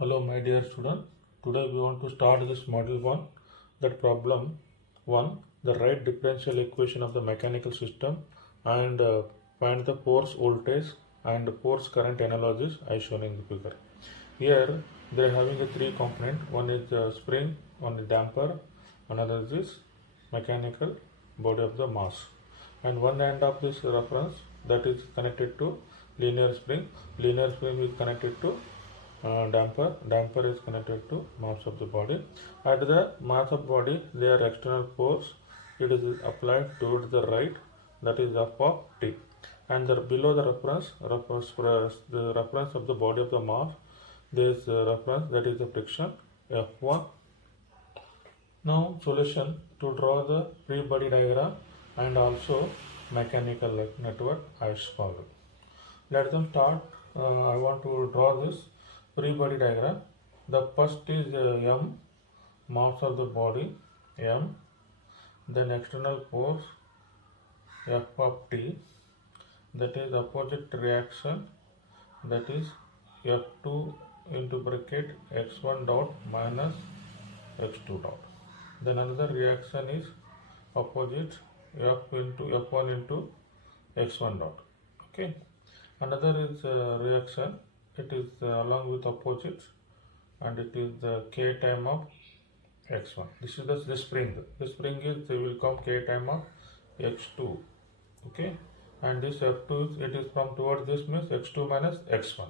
Hello my dear student. Today we want to start this model 1, that problem 1, the right differential equation of the mechanical system, and find the force voltage and force current analogies as shown in the figure. Here they are having a three component, one is spring, one is damper, another is mechanical body of the mass, and one end of this reference that is connected to linear spring is connected to damper is connected to mass of the body. At the mass of body, their external force it is applied towards the right, that is F of T, and below the the reference of the body of the mass, there is reference, that is the friction F1. Now solution to draw the free body diagram and also mechanical network as follows. Let them start. I want to draw this free body diagram. The first is M, mass of the body M, then external force F of T, that is opposite reaction, that is F2 into bracket x1 dot minus x2 dot. Then another reaction is opposite F1 into x1 dot. Okay. Another is reaction, it is along with opposite, and it is the k time of x1. This is the spring. The spring is will come k time of x2. Okay, and this f2 it is from towards this means x2 minus x1.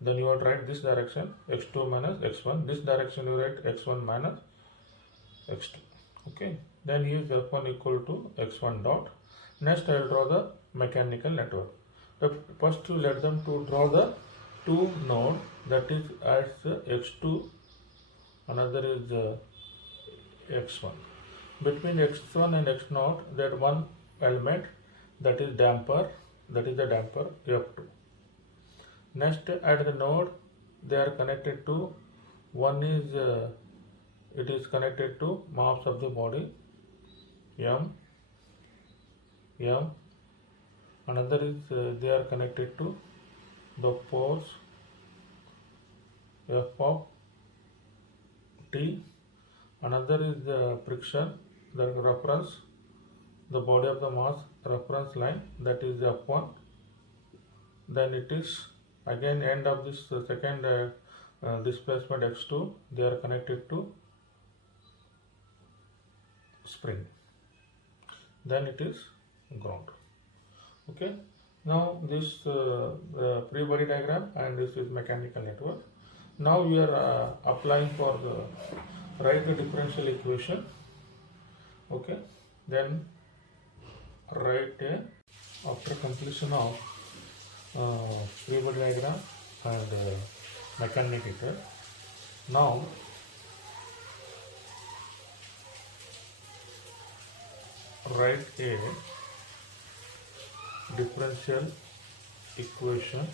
Then you would write this direction x2 minus x1. This direction you write x1 minus x2. Okay, then use f1 equal to x1 dot. Next I will draw the mechanical network. First to let them to draw the two node, that is as x2, another is x1. Between x1 and x0 that one element, that is damper, that is the damper f2. Next at the node they are connected to, one is it is connected to mass of the body M, another is they are connected to the force F of T, another is the friction, the reference, the body of the mass reference line, that is F1. Then it is again end of this second displacement x2, they are connected to spring, then it is ground. Okay, now this free body diagram and this is mechanical network. Now we are applying for the right differential equation. Okay, then write after completion of free body diagram and mechanical. Now write a differential equation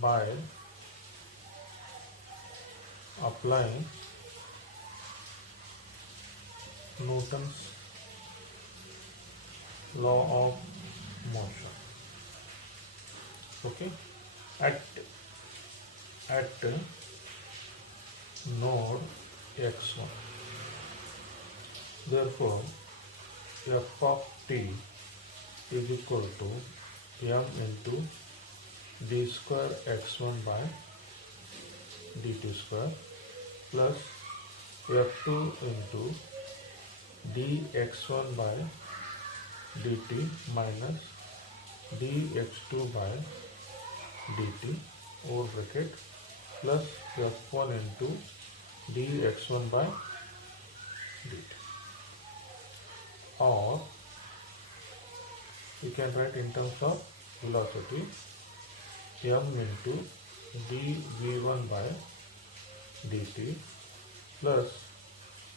by applying Newton's law of motion. Okay, at node x1, therefore f of t is equal to m into d square x1 by dt square plus f2 into dx1 by dt minus dx2 by dt over bracket plus f1 into dx1 by dt, or you can write in terms of velocity m into dv1 by dt plus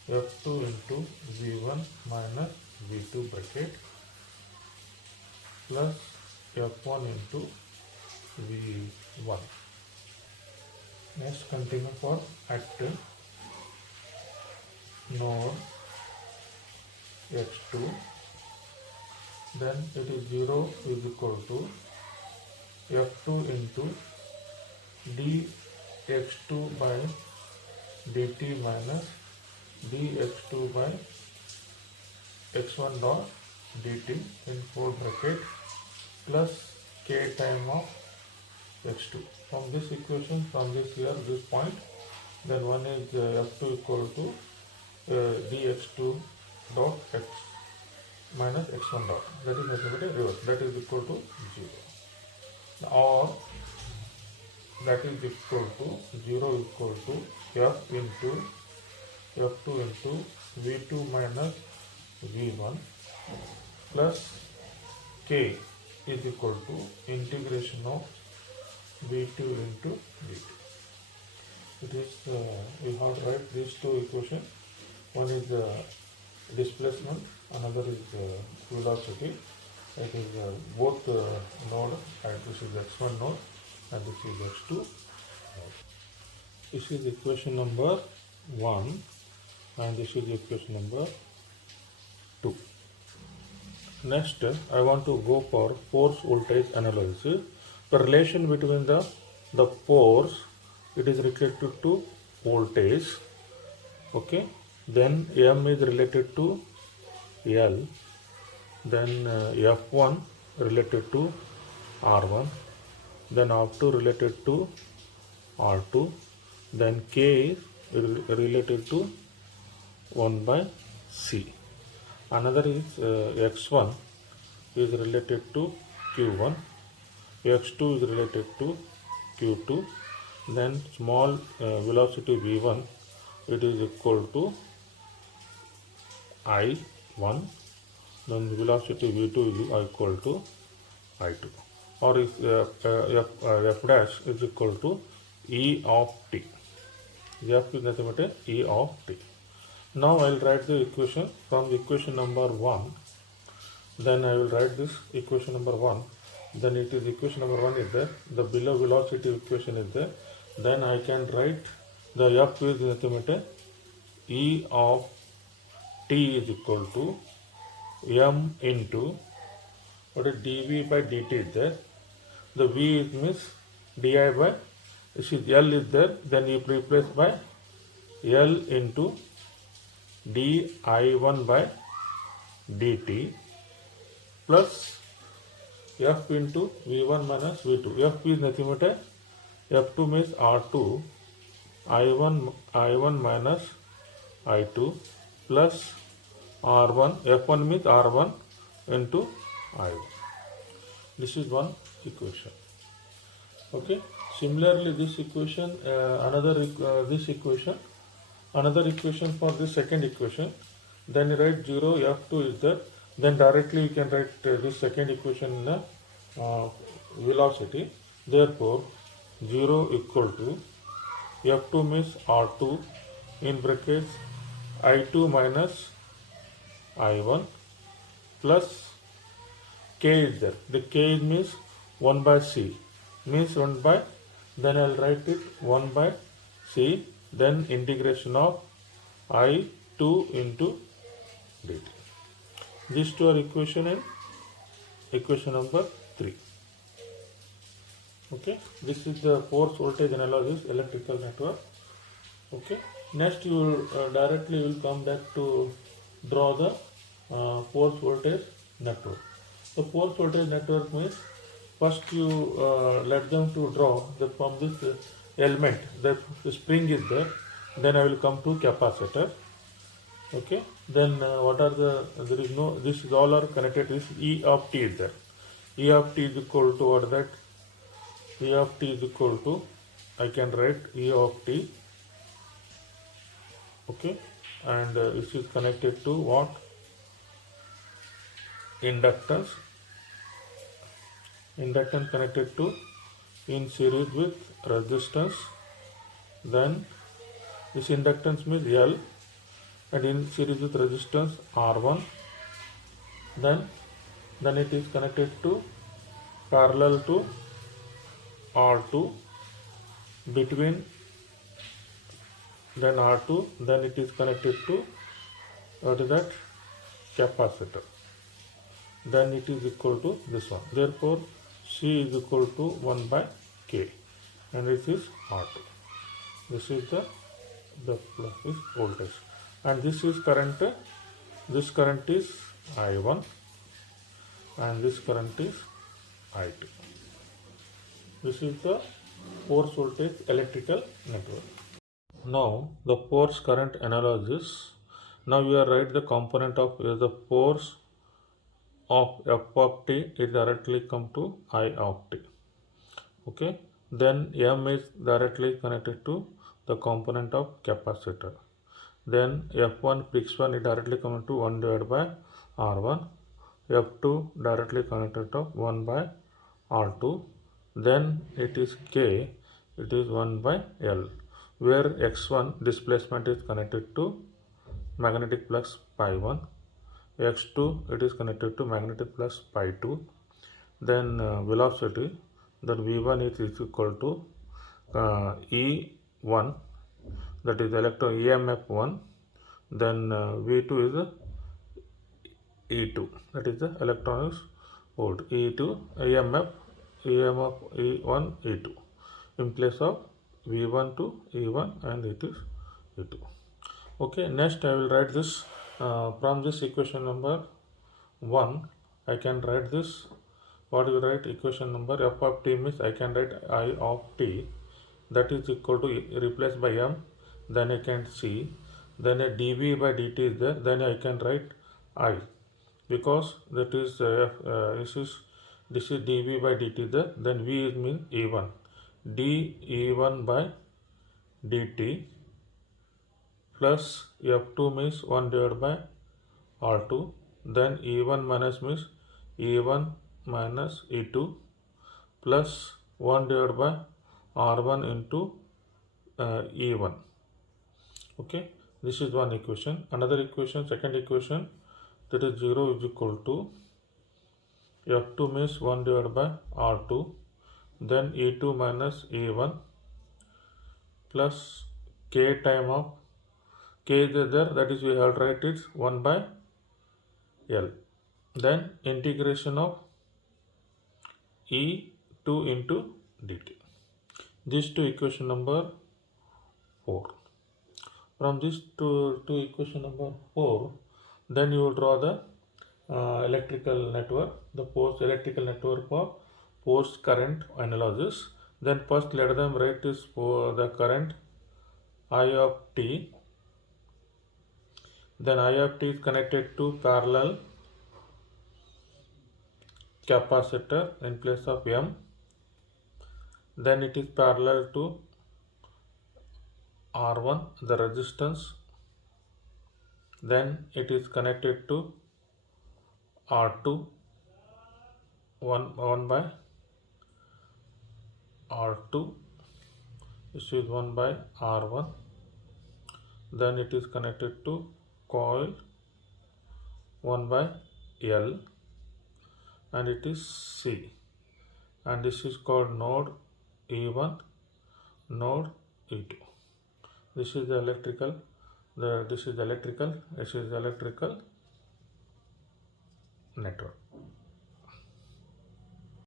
f2 into v1 minus v2 bracket plus f1 into v1. Next continue for at node x2, then it is 0 is equal to f2 into dx2 by dt minus dx2 by x1 dot dt in 4 bracket plus k time of x2. From this equation, from this here, this point, then one is f2 equal to dx2 dot x minus x1 dot, that is mathematical reverse, that is equal to 0, or that is equal to 0 equal to f into f2 into v2 minus v1 plus k is equal to integration of v2 into v2. It is we have to write these two equations. One is displacement, another is velocity. It is both node, and this is x1 node and this is x2 node. This is equation number 1 and this is equation number 2. Next, I want to go for force voltage analysis. The relation between the force, it is related to voltage. Okay. Then M is related to L. Then F1 related to R1. Then R2 related to R2. Then K is related to 1 by C. Another is x1 is related to q1, x2 is related to q2, then small velocity v1, it is equal to I1, then velocity v2 is equal to I2, or if f dash is equal to E of t. F is nothing but E of t. Now I will write the equation from equation number 1. Then I will write this equation number 1. Then it is equation number 1 is there. The below velocity equation is there. Then I can write the F is nothing but E of t is equal to M into what is dV by dt is there. The V is means di by, this is L is there. Then you replace by L into di1 by dt plus f into v1 minus v2. F is nothing but f2 means r2 I1 minus I2 plus r1, f1 means r1 into I1. This is one equation. Okay. Similarly, this equation, another equation for this second equation. Then you write 0, f2 is there. Then directly you can write this second equation in the velocity. Therefore, 0 equal to f2 means r2 in brackets I2 minus I1 plus k is there. The k means 1 by c, means 1 by, then I will write it 1 by c, then integration of I2 into dt. These two are equation and equation number 3. Okay, this is the force voltage analysis electrical network. Okay, next you will directly will come back to draw the force voltage network. The force voltage network means first you let them to draw that from this element, that the spring is there. Then I will come to capacitor. Okay, then what are there is no, this is all are connected. This E of t is there. E of t is equal to what that? E of t is equal to, I can write E of t. Okay, and this is connected to what? Inductance. Inductance connected to in series with resistance. Then this inductance means L, and in series with resistance R1. Then it is connected to parallel to R2 between, then R2, then it is connected to what is that? Capacitor. Then it is equal to this one. Therefore, C is equal to 1 by K. and this is R2. This is the plus is voltage, and this is current. This current is I1 and this current is I2. This is the force voltage electrical network. Now the force current analysis. Now you are write the component of the force of f of t is directly come to I of t. Okay. Then M is directly connected to the component of capacitor. Then F1 X1 is directly connected to 1 divided by R1. F2 directly connected to 1 by R2. Then it is K, it is 1 by L, where X1 displacement is connected to magnetic flux pi 1. X2 it is connected to magnetic flux pi 2. Then velocity, then V1 is equal to E1, that is electron EMF 1. Then V2 is E2, that is the electronic volt. E2 EMF E1 E2 in place of V1 to E1 and it is E2. Okay, next I will write this from this equation number 1. I can write this. What you write? Equation number f of t means I can write I of t, that is equal to replace by m, then I can see, then a dv by dt is there, then I can write I, because that is this is dv by dt there, then v is mean e1, d e1 by dt plus f2 means 1 divided by r2, then e1 minus means e1 minus e2 plus 1 divided by r1 into e1. Okay, this is one equation. Another equation, second equation, that is 0 is equal to f2 means 1 divided by r2, then e2 minus e1 plus k time of k is there, that is we have to write it 1 by L. Then integration of E2 into dt. These two equation number 4. From this to equation number 4, then you will draw the electrical network, the force electrical network for force current analysis. Then first let them write this for the current I of t. Then I of t is connected to parallel capacitor in place of M. Then it is parallel to R1, the resistance. Then it is connected to R2, 1 by R2. This is 1 by R1. Then it is connected to coil 1 by L, and it is C. And this is called node E1, node E2. This is the electrical. This is electrical network.